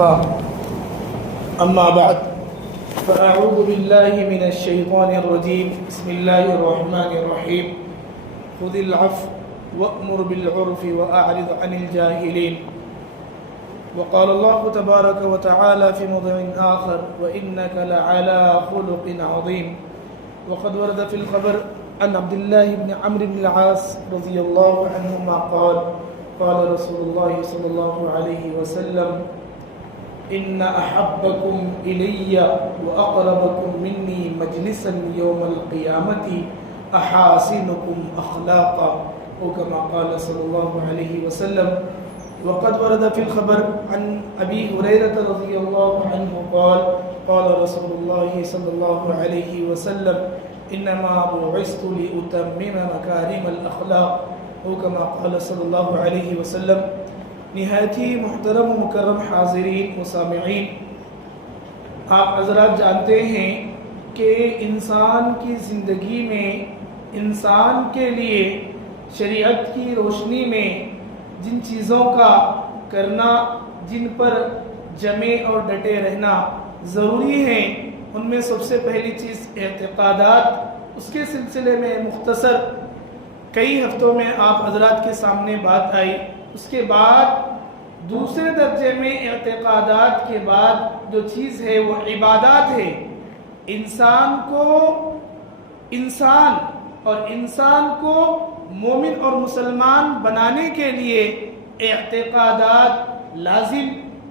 وكفى أما بعد فأعوذ بالله من الشيطان الرجيم بسم الله الرحمن الرحيم خذ العفو وأمر بالعرف وأعرض عن الجاهلين وقال الله تبارك وتعالى في موضع آخر وإنك لعلى خلق عظيم وقد ورد في الخبر عن عبد الله بن عمرو بن العاص رضي الله عنهما قال قال رسول الله صلى الله عليه وسلم إن أحبكم إلي وأقربكم مني مجلسا يوم القيامة أحاسنكم أخلاقا وكما قال صلى الله عليه وسلم وقد ورد في الخبر عن أبي هريرة رضي الله عنه قال قال رسول الله صلى الله عليه وسلم إنما بعثت لأتمم مكارم الأخلاق وكما قال صلی اللہ علیہ وسلم۔ نہایت ہی محترم و مکرم حاضرین و سامعین، آپ حضرات جانتے ہیں کہ انسان کی زندگی میں انسان کے لیے شریعت کی روشنی میں جن چیزوں کا کرنا، جن پر جمے اور ڈٹے رہنا ضروری ہیں، ان میں سب سے پہلی چیز اعتقادات۔ اس کے سلسلے میں مختصر کئی ہفتوں میں آپ حضرات کے سامنے بات آئی۔ اس کے بعد دوسرے درجے میں اعتقادات کے بعد جو چیز ہے وہ عبادات ہے۔ انسان کو مومن اور مسلمان بنانے کے لیے اعتقادات لازم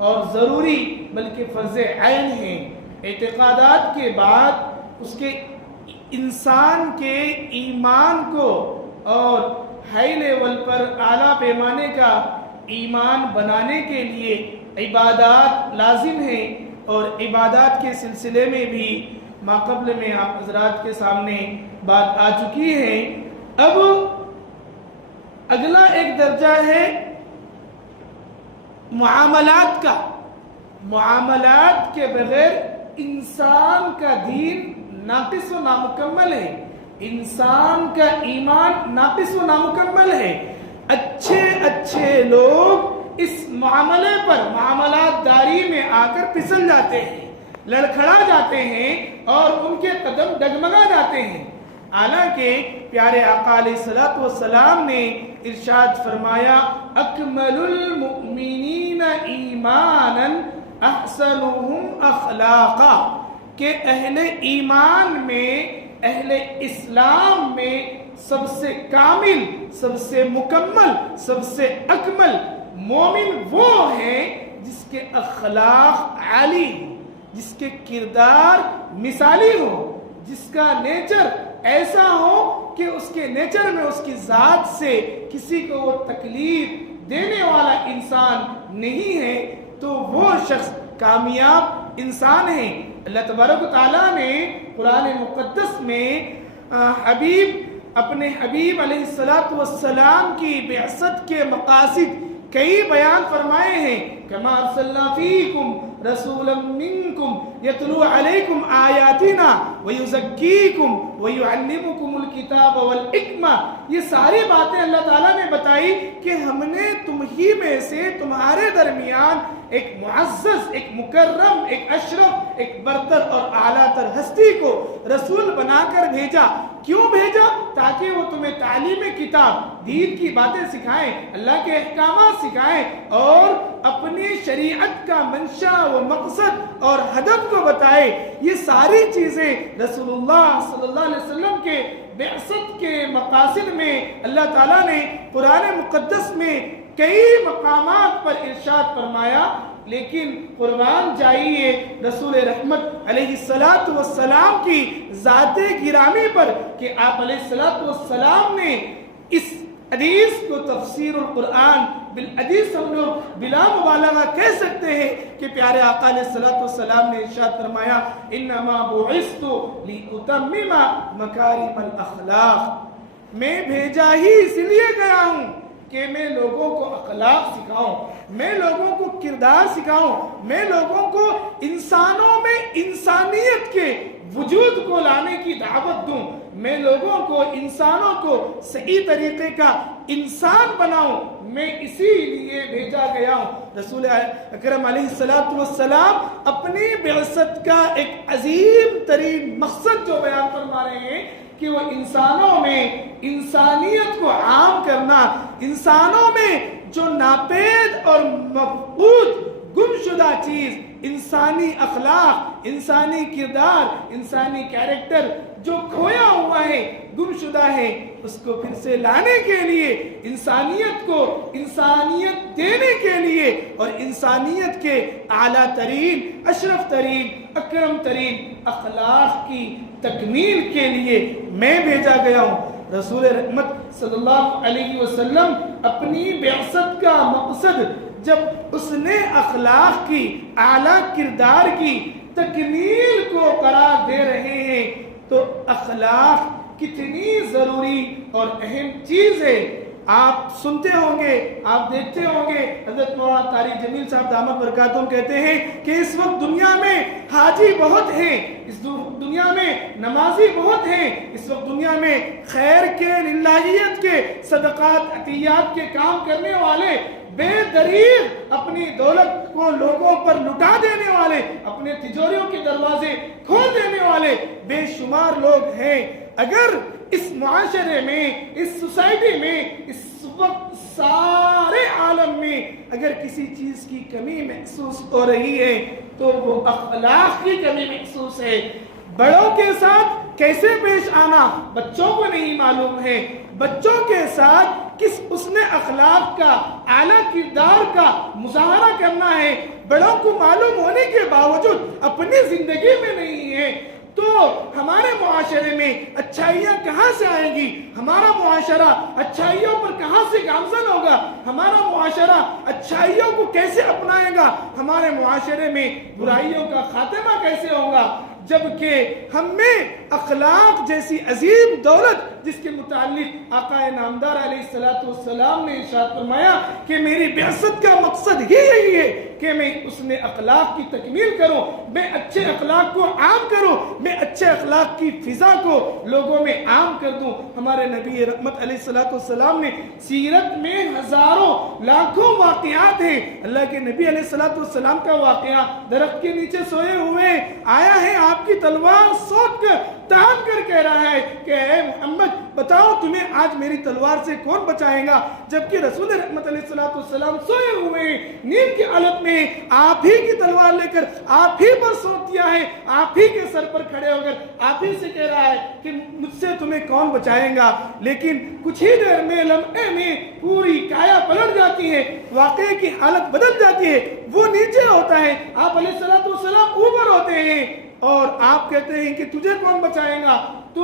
اور ضروری بلکہ فرض عین ہیں۔ اعتقادات کے بعد اس کے انسان کے ایمان کو اور ہائی لیول پر اعلیٰ پیمانے کا ایمان بنانے کے لیے عبادات لازم ہیں، اور عبادات کے سلسلے میں بھی ماقبل میں آپ حضرات کے سامنے بات آ چکی ہے۔ اب اگلا ایک درجہ ہے معاملات کا۔ معاملات کے بغیر انسان کا دین ناقص و نامکمل ہے، انسان کا ایمان ناقص و نامکمل ہے۔ اچھے لوگ اس معاملے پر معاملات داری میں آ کر پھسل جاتے ہیں، لڑکھڑا جاتے ہیں اور ان کے قدم ڈگمگا جاتے ہیں۔ حالانکہ پیارے آقا علیہ السلام نے ارشاد فرمایا اکمل المؤمنین ایمانا احسنهم اخلاقا، کہ اہل ایمان میں، اہل اسلام میں سب سے کامل، سب سے مکمل، سب سے اکمل مومن وہ ہیں جس کے اخلاق عالی ہوں، جس کے کردار مثالی ہو، جس کا نیچر ایسا ہو کہ اس کے نیچر میں، اس کی ذات سے کسی کو وہ تکلیف دینے والا انسان نہیں ہے، تو وہ شخص کامیاب انسان ہے۔ اللہ تبارک و تعالیٰ نے قرآن مقدس میں اپنے حبیب علیہ السلام کی بعثت کے مقاصد کئی بیان فرمائے ہیں۔ کما ارسلنا فیکم رسولا منکم یتلو علیکم آیاتنا ویزکیکم ویعلمکم الکتاب والحکمہ۔ یہ ساری باتیں اللہ تعالیٰ نے بتائی کہ ہم نے تم ہی میں سے تمہارے درمیان ایک معزز، ایک مکرم، ایک اشرف، ایک برتر اور اعلیٰ تر ہستی کو رسول بنا کر بھیجا۔ کیوں بھیجا؟ تاکہ وہ تمہیں تعلیم کتاب، دین کی باتیں سکھائیں، اللہ کے احکامات سکھائیں، اور اپنی شریعت کا منشا و مقصد اور ہدف کو بتائے۔ یہ ساری چیزیں رسول اللہ صلی اللہ علیہ وسلم کے بعثت کے مقاصد میں اللہ تعالیٰ نے قرآن مقدس میں کئی مقامات پر ارشاد فرمایا۔ لیکن قربان جائیے رسول رحمت علیہ السلام کی ذات گرامی پر کہ آپ علیہ السلام نے اس حدیث کو تفسیر القرآن بالحدیث ہم لوگ بلا مبالغہ کہہ سکتے ہیں کہ پیارے آقا علیہ السلام نے ارشاد فرمایا انما بعثت لأتمم مکارم الاخلاق، میں بھیجا ہی اس لیے گیا ہوں کہ میں لوگوں کو اخلاق سکھاؤں، میں لوگوں کو کردار سکھاؤں، میں لوگوں کو انسانوں میں انسانیت کے وجود کو لانے کی دعوت دوں، میں لوگوں کو انسانوں کو صحیح طریقے کا انسان بناؤں، میں اسی لیے بھیجا گیا ہوں۔ رسول اکرم علیہ السلام اپنی بعثت کا ایک عظیم ترین مقصد جو بیان فرما رہے ہیں کہ وہ انسانوں میں انسانیت کو عام کرنا، انسانوں میں جو ناپید اور مفقود گم شدہ چیز انسانی اخلاق، انسانی کردار، انسانی کیریکٹر جو کھویا ہوا ہے، گم شدہ ہے، اس کو پھر سے لانے کے لیے، انسانیت کو انسانیت دینے کے لیے اور انسانیت کے اعلیٰ ترین، اشرف ترین، اکرم ترین اخلاق کی تکمیل کے لیے میں بھیجا گیا ہوں۔ رسول رحمت صلی اللہ علیہ وسلم اپنی بعثت کا مقصد جب اس نے اخلاق کی، اعلیٰ کردار کی تکمیل کو قرار دے رہے ہیں تو اخلاق کتنی ضروری اور اہم چیز ہے۔ آپ سنتے ہوں گے، آپ دیکھتے ہوں گے، حضرت مولانا طارق جمیل صاحب دامت برکاتہم کہتے ہیں کہ اس وقت دنیا میں حاجی بہت ہیں، اس دنیا میں نمازی بہت ہیں، اس وقت دنیا میں خیر کے، للہیت کے، صدقات عطیات کے کام کرنے والے، بے دریغ اپنی دولت کو لوگوں پر لٹا دینے والے، اپنے تجوریوں کے دروازے کھول دینے والے بے شمار لوگ ہیں۔ اگر اس معاشرے میں، اس سوسائٹی میں، اس وقت سارے عالم میں اگر کسی چیز کی کمی محسوس ہو رہی ہے تو وہ اخلاق کی کمی محسوس ہے۔ بڑوں کے ساتھ کیسے پیش آنا بچوں کو نہیں معلوم ہے، بچوں کے ساتھ کس حسن اخلاق کا، اعلیٰ کردار کا مظاہرہ کرنا ہے، بڑوں کو معلوم ہونے کے باوجود اپنی زندگی میں نہیں ہے، تو ہمارے معاشرے میں اچھائیاں کہاں سے آئیں گی؟ ہمارا معاشرہ اچھائیوں پر کہاں سے گامزن ہوگا؟ ہمارا معاشرہ اچھائیوں کو کیسے اپنائے گا؟ ہمارے معاشرے میں برائیوں کا خاتمہ کیسے ہوگا؟ جبکہ ہم میں اخلاق جیسی عظیم دولت جس کے متعلق آقا نامدار علیہ السلام نے ارشاد فرمایا کہ میری بعثت کا مقصد ہی یہی ہے کہ میں اس نے اخلاق کی تکمیل کروں، میں اچھے اخلاق کو عام کروں، میں اچھے اخلاق کی فضا کو لوگوں میں عام کر دوں۔ ہمارے نبی رحمت علیہ السلام نے سیرت میں ہزاروں لاکھوں واقعات ہیں۔ اللہ کے نبی علیہ السلام کا واقعہ درخت کے نیچے سوئے ہوئے آیا ہے، آپ کی تلوار سوچ کر تان کر کہہ رہا ہے کہ اے محمد بتاؤ تمہیں آج میری تلوار سے کون بچائے گا؟ جبکہ رسول رحمت علیہ السلام سوئے ہوئے ہیں، نیند کی حالت میں آپ ہی کی تلوار لے کر آپ ہی پر سونپ دیا ہے، آپ ہی کے سر پر کھڑے ہو کر آپ ہی سے کہہ رہا ہے کہ مجھ سے تمہیں کون بچائے گا؟ لیکن کچھ ہی دیر میں، لمحے میں پوری کایا پلٹ جاتی ہے، واقعے کی حالت بدل جاتی ہے، وہ نیچے ہوتا ہے، آپ علیہ السلام اوپر ہوتے ہیں اور آپ کہتے ہیں کہ تجھے کون بچائے گا؟ تو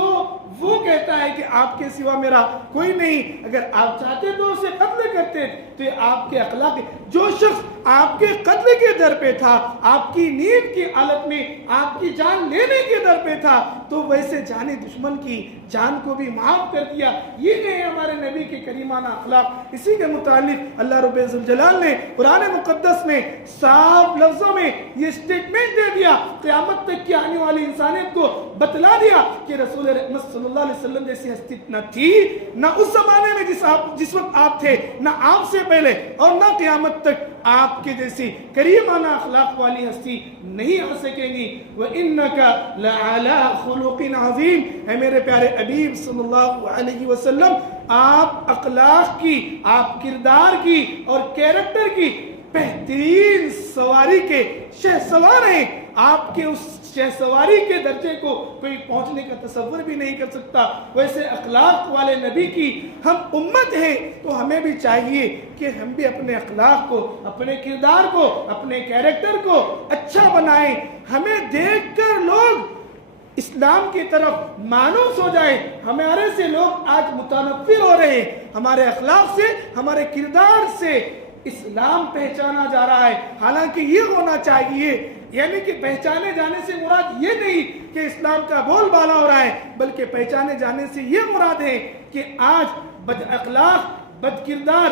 وہ کہتا ہے کہ آپ کے سوا میرا کوئی نہیں، اگر آپ چاہتے تو اسے قتل کرتے، تو یہ آپ کے اخلاق، جو شخص آپ کے قتل کے در پہ تھا، آپ کی نیند کی حالت میں آپ کی جان لینے کے در پہ تھا، تو ویسے جان دشمن کی جان کو بھی معاف کر دیا۔ یہ ہے ہمارے نبی کے کریمانہ اخلاق۔ اسی کے متعلق اللہ رب الجلال نے قرآن مقدس میں صاف لفظوں میں یہ سٹیٹمنٹ دے دیا، قیامت تک کی آنے والی انسانیت کو بتلا دیا کہ رسول رحمت صلی اللہ علیہ وسلم جیسی ہستی نہ تھی، نہ اس زمانے میں جس وقت آپ تھے، نہ آپ سے پہلے، اور نہ قیامت تک آپ کے جیسی کریمانہ اخلاق والی ہستی نہیں آ سکیں گی۔ وَإِنَّكَ لَعَلَىٰ خُلُقٍ عَظِيمٍ، اے میرے پیارے حبیب صلی اللہ علیہ وسلم، آپ اخلاق کی، آپ کردار کی اور کیریکٹر کی بہترین سواری کے شہ سوار ہیں۔ آپ کے اس شہ سواری کے درجے کو کوئی پہنچنے کا تصور بھی نہیں کر سکتا۔ ویسے اخلاق والے نبی کی ہم امت ہیں تو ہمیں بھی چاہیے کہ ہم بھی اپنے اخلاق کو، اپنے کردار کو، اپنے کیریکٹر کو اچھا بنائیں۔ ہمیں دیکھ کر لوگ اسلام کی طرف مانوس ہو جائے۔ ہمارے سے لوگ آج متنفر ہو رہے ہیں، ہمارے اخلاق سے، ہمارے کردار سے اسلام پہچانا جا رہا ہے، حالانکہ یہ ہونا چاہیے، یعنی کہ پہچانے جانے سے مراد یہ نہیں کہ اسلام کا بول بالا ہو رہا ہے، بلکہ پہچانے جانے سے یہ مراد ہے کہ آج بد اخلاق بد کردار.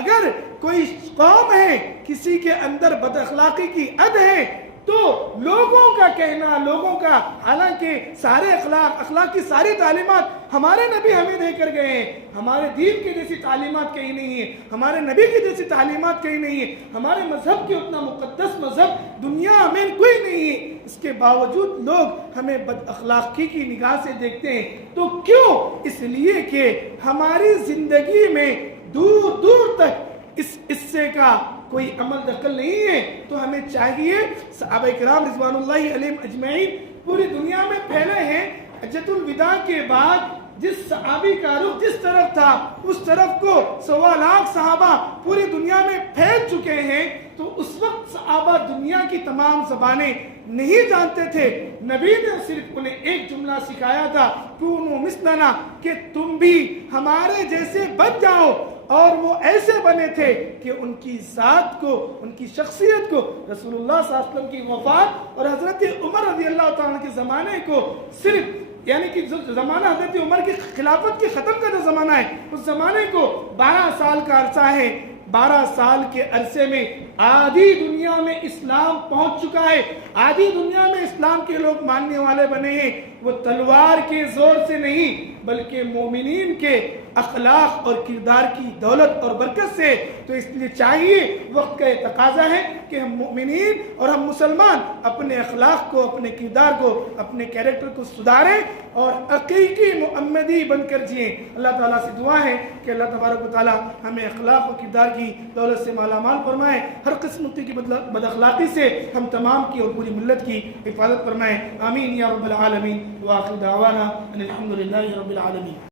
اگر کوئی قوم ہے کسی کے اندر بد اخلاقی کی عد ہے تو لوگوں کا کہنا، لوگوں کا، حالانکہ سارے اخلاق کی ساری تعلیمات ہمارے نبی ہمیں دے کر گئے ہیں. ہمارے دین کی جیسی تعلیمات کہیں نہیں ہے، ہمارے نبی کی جیسی تعلیمات کہیں نہیں ہے، ہمارے مذہب کے اتنا مقدس مذہب دنیا میں کوئی نہیں ہے. اس کے باوجود لوگ ہمیں بد اخلاقی کی نگاہ سے دیکھتے ہیں. تو کیوں؟ اس لیے کہ ہماری زندگی میں دور دور تک اس سے کا کوئی عمل دخل نہیں ہے. تو ہمیں چاہیے، صحابہ کرام رضوان اللہ علیہم اجمعین پوری دنیا میں پھیلے ہیں. حجۃ الوداع کے بعد جس صحابی کا رخ جس طرف تھا اس طرف کو 1.25 لاکھ صحابہ پوری دنیا میں پھیل چکے ہیں. تو اس وقت صحابہ دنیا کی تمام زبانیں نہیں جانتے تھے. نبی نے صرف انہیں ایک جملہ سکھایا تھا، کونوا مثلنا، کہ تم بھی ہمارے جیسے بن جاؤ. اور وہ ایسے بنے تھے کہ ان کی ذات کو، ان کی شخصیت کو، رسول اللہ صلی اللہ علیہ وسلم کی وفات اور حضرت عمر رضی اللہ تعالیٰ کے زمانے کو، صرف یعنی کہ جو زمانہ حضرت عمر کی خلافت کے ختم کا جو زمانہ ہے، اس زمانے کو 12 سال کا عرصہ ہے. 12 سال کے عرصے میں آدھی دنیا میں اسلام پہنچ چکا ہے. آدھی دنیا میں اسلام کے لوگ ماننے والے بنے ہیں. وہ تلوار کے زور سے نہیں بلکہ مومنین کے اخلاق اور کردار کی دولت اور برکت سے. تو اس لیے چاہیے، وقت کا یہ تقاضا ہے کہ ہم مومنین اور ہم مسلمان اپنے اخلاق کو، اپنے کردار کو، اپنے کیریکٹر کو سدھاریں اور حقیقی محمدی بن کر جئیں. اللہ تعالیٰ سے دعا ہے کہ اللہ تبارک و تعالیٰ ہمیں اخلاق و کردار کی دولت سے مالا مال فرمائے. ہر قسم کی بد اخلاقی سے ہم تمام کی اور پوری ملت کی حفاظت فرمائے. آمین یا رب العالمین. وآخر دعوانا ان الحمد للہ رب العالمین.